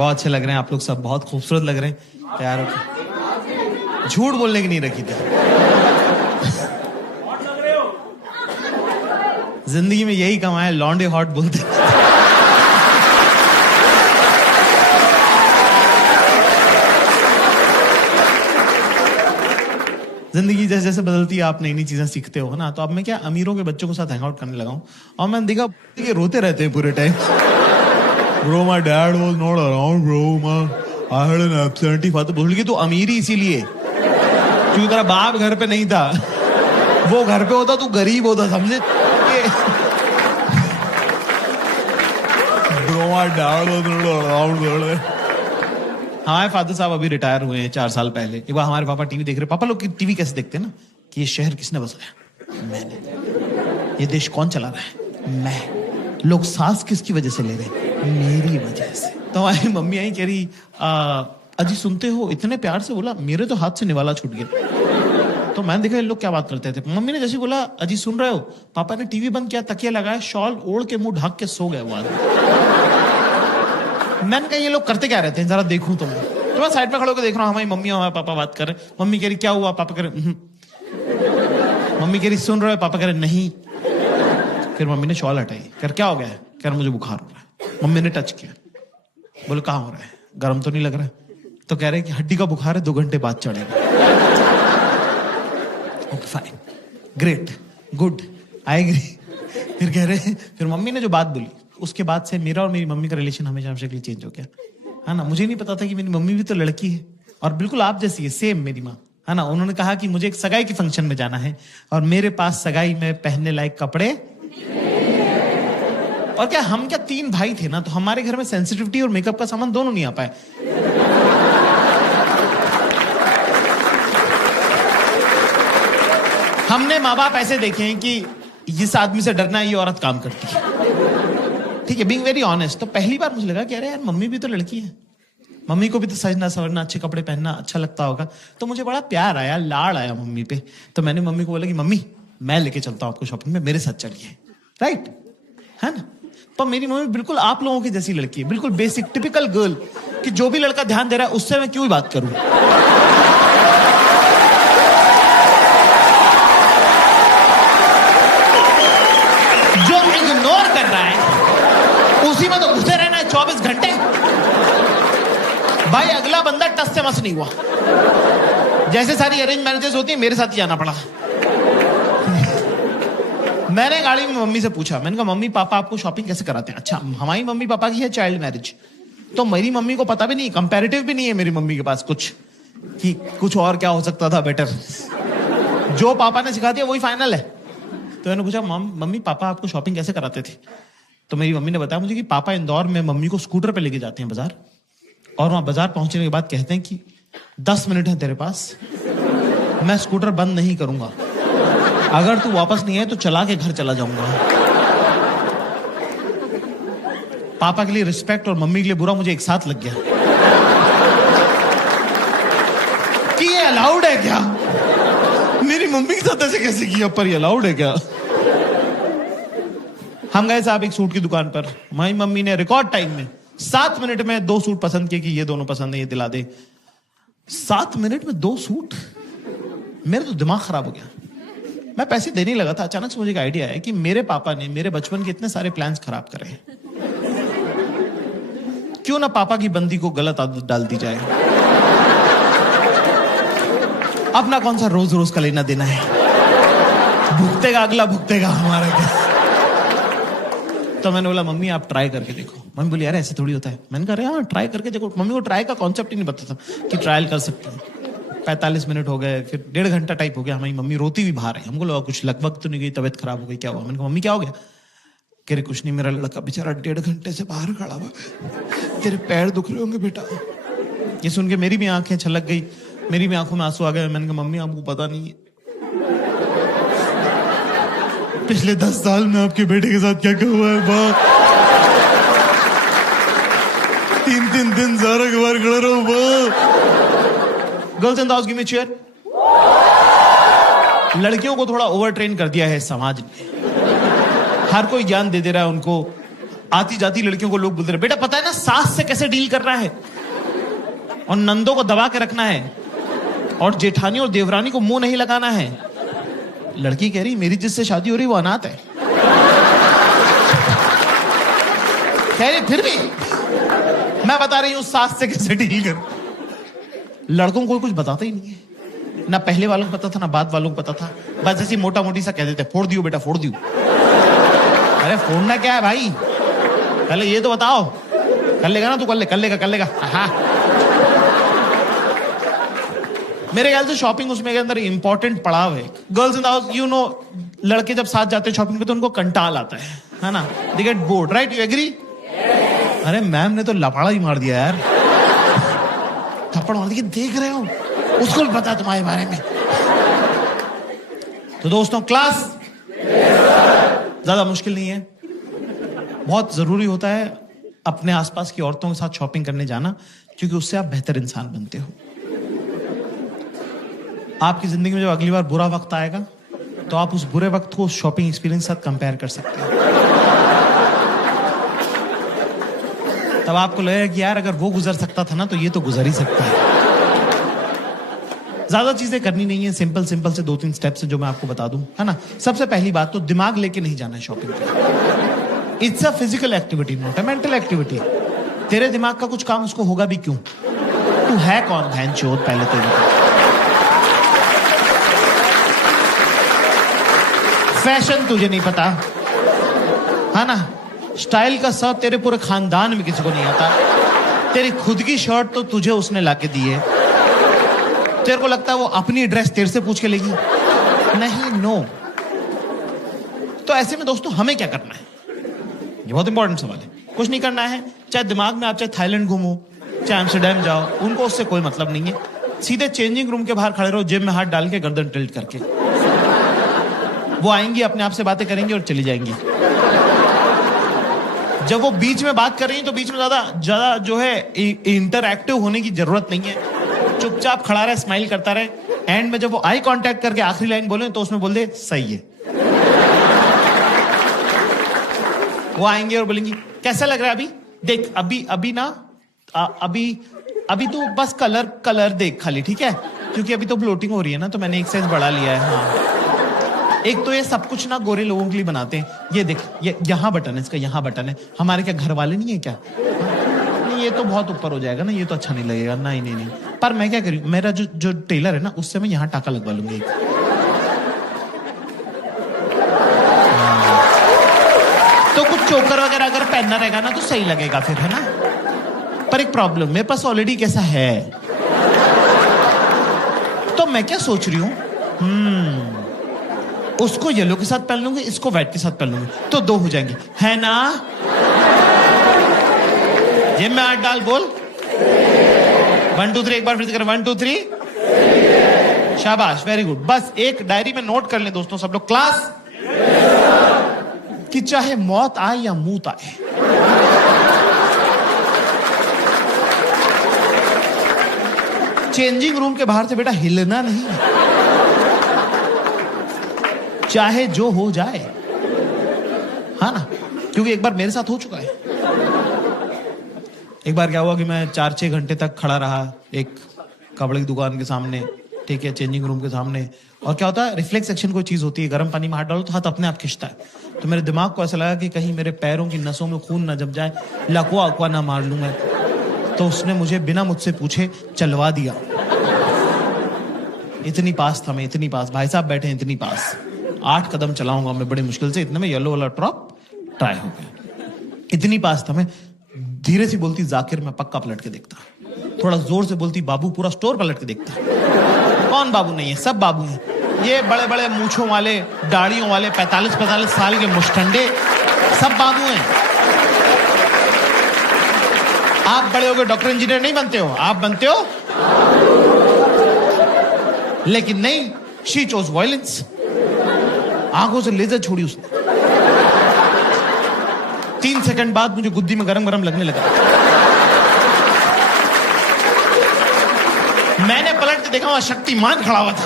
बहुत अच्छे लग रहे हैं आप लोग सब, बहुत खूबसूरत लग रहे हैं। तैयार हो? झूठ बोलने की नहीं रखी थी। जिंदगी में यही कमाया, लॉन्डे हॉट बोलते। जिंदगी जैसे जैसे बदलती है आप नई नई चीजें सीखते हो ना। तो अब मैं क्या अमीरों के बच्चों के साथ हैंग आउट करने लगा हूं, और मैंने देखा कि रोते रहते हैं पूरे time. Bro, my dad was not around, bro. I had an absentee father. बोल की तू अमीर ही इसीलिए क्योंकि तेरा बाप घर पे नहीं था, वो घर पे होता तू गरीब होता, समझे? Bro, my dad was not around. हमारे फादर साहब अभी रिटायर हुए हैं 4 साल पहले। एक बार हमारे पापा टीवी देख रहे। पापा लोग टीवी कैसे देखते हैं ना, कि ये शहर किसने बसाया? मैंने। ये देश कौन चला रहा है? मैं। लोग सांस किसकी वजह से ले रहे हैं? मेरी वजह से। तो हमारी मम्मी आई कह रही, अजी सुनते हो? इतने प्यार से बोला, मेरे तो हाथ से निवाला छूट गया। तो मैंने देखा ये लोग क्या बात करते थे। मम्मी ने जैसे बोला अजी सुन रहे हो, पापा ने टीवी बंद किया, तकिया लगाया, शॉल ओढ़ के मुंह ढक के सो गए वो आदमी। मैंने कहा ये लोग करते क्या रहते हैं, जरा देखूं तो मैं साइड में खड़े होकर देख रहा हूँ। हमारी मम्मी और हमारे पापा बात कर रहे हैं। मम्मी कह रही क्या हुआ? पापा कह रहे मम्मी कह रही सुन रहे हो? पापा कह रहे नहीं। फिर मम्मी ने शॉल हटाई, कर क्या हो गया है? कह रहा मुझे बुखार हो रहा है। मम्मी ने टच किया, बोले कहाँ हो रहा है? गर्म तो नहीं लग रहा है? तो कह रहे कि हड्डी का बुखार है, 2 घंटे बाद चढ़ेगा। Okay fine, great, good, I agree. फिर कह रहे, फिर मम्मी ने जो बात बोली उसके बाद से मेरा और मेरी मम्मी का रिलेशन हमेशा हमेशा के लिए चेंज हो गया, है ना। मुझे नहीं पता था कि मेरी मम्मी भी तो लड़की है और बिल्कुल आप जैसी है, सेम मेरी माँ, है ना। उन्होंने कहा कि मुझे एक सगाई के फंक्शन में जाना है और मेरे पास सगाई में पहनने लायक कपड़े। और क्या हम 3 भाई थे ना, तो हमारे घर में सेंसिटिविटी और मेकअप का सामान दोनों नहीं आ पाए। हमने माँ बाप ऐसे देखे हैं कि इस आदमी से डरना है, ये औरत काम करती है, ठीक है, बीइंग वेरी ऑनेस्ट। तो पहली बार मुझे लगा कि अरे यार मम्मी भी तो लड़की है, मम्मी को भी तो सजना सवरना, अच्छे कपड़े पहनना अच्छा लगता होगा। तो मुझे बड़ा प्यार आया, लाड़ आया मम्मी पे। तो मैंने मम्मी को बोला कि मम्मी मैं लेके चलता हूँ आपको शॉपिंग में, मेरे साथ चलिए, राइट, है ना। पर मेरी मम्मी बिल्कुल आप लोगों की जैसी लड़की है, बिल्कुल बेसिक टिपिकल गर्ल, कि जो भी लड़का ध्यान दे रहा है उससे मैं क्यों ही बात करूं। जो इग्नोर कर रहा है उसी में तो घुसे रहना है 24 घंटे। भाई अगला बंदा टस से मस नहीं हुआ। जैसे सारी अरेंज मैरिजेस होती है, मेरे साथ ही आना पड़ा। मैंने गाड़ी में मम्मी से पूछा, मैंने कहा मम्मी पापा आपको शॉपिंग कैसे कराते हैं? अच्छा, हमारी मम्मी पापा की है चाइल्ड मैरिज, तो मेरी मम्मी को पता भी नहीं, कंपैरेटिव भी नहीं है मेरी मम्मी के पास कुछ, कि कुछ और क्या हो सकता था बेटर। जो पापा ने सिखा दिया वही फाइनल है। तो मैंने पूछा मम्मी पापा आपको शॉपिंग कैसे कराते थे? तो मेरी मम्मी ने बताया मुझे कि पापा इंदौर में मम्मी को स्कूटर पे लेके जाते हैं बाजार, और वहां बाजार पहुंचने के बाद कहते हैं कि 10 मिनट है तेरे पास, मैं स्कूटर बंद नहीं करूंगा, अगर तू वापस नहीं आए तो चला के घर चला जाऊंगा। पापा के लिए रिस्पेक्ट और मम्मी के लिए बुरा मुझे एक साथ लग गया कि ये अलाउड है क्या? मेरी मम्मी के साथ ऐसे कैसे किया, पर ये अलाउड है क्या? हम गए साहब एक सूट की दुकान पर, हमारी मम्मी ने रिकॉर्ड टाइम में 7 मिनट में 2 सूट पसंद किए कि ये दोनों पसंद है, ये दिला दे। 7 मिनट में 2 सूट, मेरा तो दिमाग खराब हो गया। मैं पैसे देने लगा था, अचानक से मुझे एक आइडिया आया कि मेरे पापा ने मेरे बचपन के इतने सारे प्लान्स खराब करे हैं, क्यों ना पापा की बंदी को गलत आदत डाल दी जाए। अपना कौन सा रोज रोज का लेना देना है, भुगतेगा अगला, भुगतेगा हमारा क्या। तो मैंने बोला मम्मी आप ट्राई करके देखो। मम्मी बोली यार ऐसे थोड़ी होता है। मैंने कहा हाँ ट्राई करके देखो। मम्मी को ट्राई का कॉन्सेप्ट ही नहीं पता था कि ट्रायल कर सकते हैं। 45 मिनट हो गए, फिर 1.5 घंटा टाइप हो गया। हमारी मम्मी रोती भी बाहर है। हमको लगा कुछ लगभग तो नहीं गई, तबीयत खराब हो गई, क्या हुआ? मैंने कहा मम्मी क्या हो गया? कह रहे कुछ नहीं, मेरा लड़का बेचारा 1.5 घंटे से बाहर खड़ा हुआ है, तेरे पैर दुख रहे होंगे बेटा। ये सुन के मेरी भी आंखें छलक गई, मेरी भी आंखों में आंसू आ गए। मैंने कहा मम्मी आपको पता नहीं है पिछले 10 साल में आपके बेटे के साथ क्या क्या हुआ है। बाप 3-3 दिन सारा के बाहर खड़ा रहा हूं। Girls and boys give me chair. लड़कियों को थोड़ा ओवर ट्रेन कर दिया है समाज ने, हर कोई ज्ञान दे दे रहा है उनको आती जाती लड़कियों को लोग बोलते रहे, बेटा पता है ना सास से कैसे डील करना है, और नंदों को दबा के रखना है, और जेठानी और देवरानी को मुंह नहीं लगाना है। लड़की कह रही मेरी जिससे शादी हो रही वो अनाथ है। कह रही फिर भी मैं बता रही हूं सास से कैसे डील कर। लड़कों को कुछ बताता ही नहीं है, ना पहले वालों को पता था ना बाद वालों को पता था, बस ऐसी मोटा मोटी सा कह देते फोड़ दियो बेटा फोड़ दियो। अरे फोड़ना क्या है भाई, पहले ये तो बताओ। कर लेगा ना तू, कर लेगा। हाँ मेरे ख्याल से शॉपिंग उसमें के अंदर इंपॉर्टेंट पड़ाव है। Girls in the house, you know, लड़के जब साथ जाते हैं शॉपिंग पे तो उनको कंटाल आता है ना, they get bored, right, you agree? अरे मैम ने तो लफाड़ा ही मार दिया यार, थप्पड़ मार दिया, देख रहे हो, उसको भी पता तुम्हारे बारे में। तो दोस्तों क्लास ज्यादा मुश्किल नहीं है, बहुत जरूरी होता है अपने आसपास की औरतों के साथ शॉपिंग करने जाना, क्योंकि उससे आप बेहतर इंसान बनते हो। आपकी जिंदगी में जब अगली बार बुरा वक्त आएगा तो आप उस बुरे वक्त को उस शॉपिंग एक्सपीरियंस के साथ कंपेयर कर सकते हैं। तब आपको लगेगा कि यार अगर वो गुजर सकता था ना तो ये तो गुजर ही सकता है। ज्यादा चीजें करनी नहीं है, सिंपल से 2-3 स्टेप्स जो मैं आपको बता दूं, है ना। सबसे पहली बात तो दिमाग लेके नहीं जाना है शॉपिंग पे। It's a physical activity, not a mental activity. तेरे दिमाग का कुछ काम उसको होगा भी क्यों? तू है कौन भैंचोद पहले तो? फैशन तुझे नहीं पता, है ना। स्टाइल का सब तेरे पूरे खानदान में किसी को नहीं आता। तेरी खुद की शर्ट तो तुझे उसने लाके दी है, तेरे को लगता है वो अपनी ड्रेस तेरे से पूछ के लेगी? नहीं, नो। तो ऐसे में दोस्तों हमें क्या करना है, ये बहुत इंपॉर्टेंट सवाल है। कुछ नहीं करना है, चाहे दिमाग में आप चाहे थाईलैंड घूमो, चाहे एम्स्टर्डम जाओ, उनको उससे कोई मतलब नहीं है। सीधे चेंजिंग रूम के बाहर खड़े रहो, जेब में हाथ डाल के, गर्दन टिल्ट करके। वो आएंगी, अपने आप से बातें करेंगी और चली जाएंगी। जब वो बीच में बात कर रही है तो बीच में ज्यादा जो है इंटरएक्टिव होने की जरूरत नहीं है। चुपचाप खड़ा रहे, स्माइल करता रहे। एंड में जब वो आई कांटेक्ट करके आखिरी लाइन बोले तो उसमें बोल दे सही है। वो आएंगे और बोलेंगी कैसा लग रहा है अभी, देख अभी ना अभी तो बस कलर देख खाली, ठीक है, क्योंकि अभी तो ब्लोटिंग हो रही है ना, तो मैंने एक साइज बढ़ा लिया है। हाँ, एक तो ये सब कुछ ना गोरे लोगों के लिए बनाते हैं। ये देख, ये यहाँ बटन है, इसका यहाँ बटन है। हमारे क्या घर वाले नहीं है क्या? नहीं, ये तो बहुत ऊपर हो जाएगा ना, ये तो अच्छा नहीं लगेगा। नहीं। पर मैं क्या करूँ, मेरा जो टेलर है ना, उससे मैं यहाँ टाका लगवा लूंगी। तो कुछ चोकर वगैरह अगर पहनना रहेगा ना तो सही लगेगा फिर, है ना। पर एक प्रॉब्लम, मेरे पास ऑलरेडी कैसा है, तो मैं क्या सोच रही हूँ, उसको येलो के साथ पहन लूंगी, इसको व्हाइट के साथ पहन लूंगी, तो 2 हो जाएंगे, है ना। ये मैं हाथ डाल, बोल 1 2 3, एक बार फिर से कर, 1 2 3, शाबाश, वेरी गुड। बस एक डायरी में नोट कर लें दोस्तों सब लोग, क्लास, कि चाहे मौत आए या मूत आए, चेंजिंग रूम के बाहर से बेटा हिलना नहीं, चाहे जो हो जाए, हाँ ना। क्योंकि एक बार मेरे साथ हो चुका है। एक बार क्या हुआ कि मैं 4-6 घंटे तक खड़ा रहा एक कपड़े की दुकान के सामने, ठीक है, चेंजिंग रूम के सामने। और क्या होता है, रिफ्लेक्स एक्शन कोई चीज होती है, गर्म पानी में हाथ डालो तो हाथ अपने आप खिंचता है। तो मेरे दिमाग को ऐसा लगा कि कहीं मेरे पैरों की नसों में खून ना जम जाए, लकवा अकवा ना मार लूं मैं। तो उसने मुझे बिना मुझसे पूछे चलवा दिया। इतनी पास था मैं, इतनी पास, भाई साहब बैठे इतनी पास। 8 कदम चलाऊंगा मैं बड़ी मुश्किल से, इतने में येलो वाला ड्रॉप ट्राई हो गया। इतनी पास था मैं। धीरे से बोलती जाकिर, मैं पक्का पलट के देखता। थोड़ा जोर से बोलती बाबू, पूरा स्टोर पलट के देखता। कौन बाबू नहीं है, सब बाबू हैं। ये बड़े बड़े मूछों वाले, दाढ़ियों वाले, 45-45 साल के मुष्टंडे, सब बाबू हैं। आप बड़े होकर डॉक्टर इंजीनियर नहीं बनते हो, आप बनते हो, लेकिन नहीं, शी चोज वायलेंस। आंखों से लेजर छोड़ी उसने। 3 सेकंड बाद मुझे गुद्दी में गरम गरम लगने लगा। मैंने पलट के देखा, वहां शक्तिमान खड़ा हुआ था।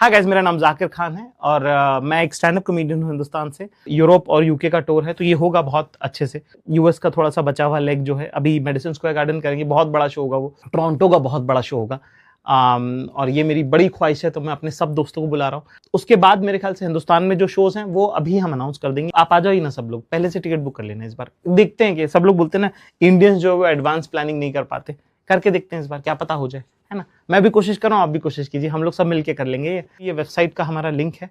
हाँ गाइस, मेरा नाम जाकिर खान है और मैं एक स्टैंड अप कॉमेडियन हूँ हिंदुस्तान से। यूरोप और यूके का टूर है, तो ये होगा बहुत अच्छे से। यूएस का थोड़ा सा बचा हुआ लेग जो है, अभी मेडिसिन स्क्वायर गार्डन करेंगे, बहुत बड़ा शो होगा वो। टोरंटो का बहुत बड़ा शो होगा। और ये मेरी बड़ी ख्वाहिश है, तो मैं अपने सब दोस्तों को बुला रहा हूँ। उसके बाद मेरे ख्याल से हिंदुस्तान में जो शोज हैं वो अभी हम अनाउंस कर देंगे। आप आ जाओ ही ना सब लोग, पहले से टिकट बुक कर लेना इस बार। देखते हैं कि सब लोग बोलते हैं ना इंडियंस जो है वो एडवांस प्लानिंग नहीं कर पाते, करके देखते हैं इस बार, क्या पता हो जाए, है ना। मैं भी कोशिश कर रहा हूँ, आप भी कोशिश कीजिए, हम लोग सब मिलके कर लेंगे। ये वेबसाइट का हमारा लिंक है,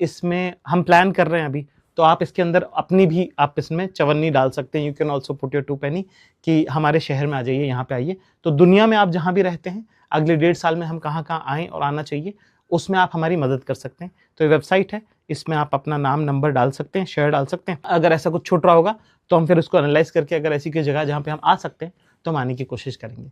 इसमें हम प्लान कर रहे हैं अभी, तो आप इसके अंदर अपनी भी आप इसमें चवन्नी डाल सकते हैं। You can also put your 2 penny कि हमारे शहर में आ जाइए, यहाँ पे आइए। तो दुनिया में आप जहाँ भी रहते हैं, अगले 1.5 साल में हम कहाँ कहाँ आएँ और आना चाहिए, उसमें आप हमारी मदद कर सकते हैं। तो ये वेबसाइट है, इसमें आप अपना नाम नंबर डाल सकते हैं, शहर डाल सकते हैं। अगर ऐसा कुछ छूट रहा होगा तो हम फिर उसको एनालाइज करके अगर ऐसी कोई जगह जहाँ पे हम आ सकते हैं तो हम आने की कोशिश करेंगे।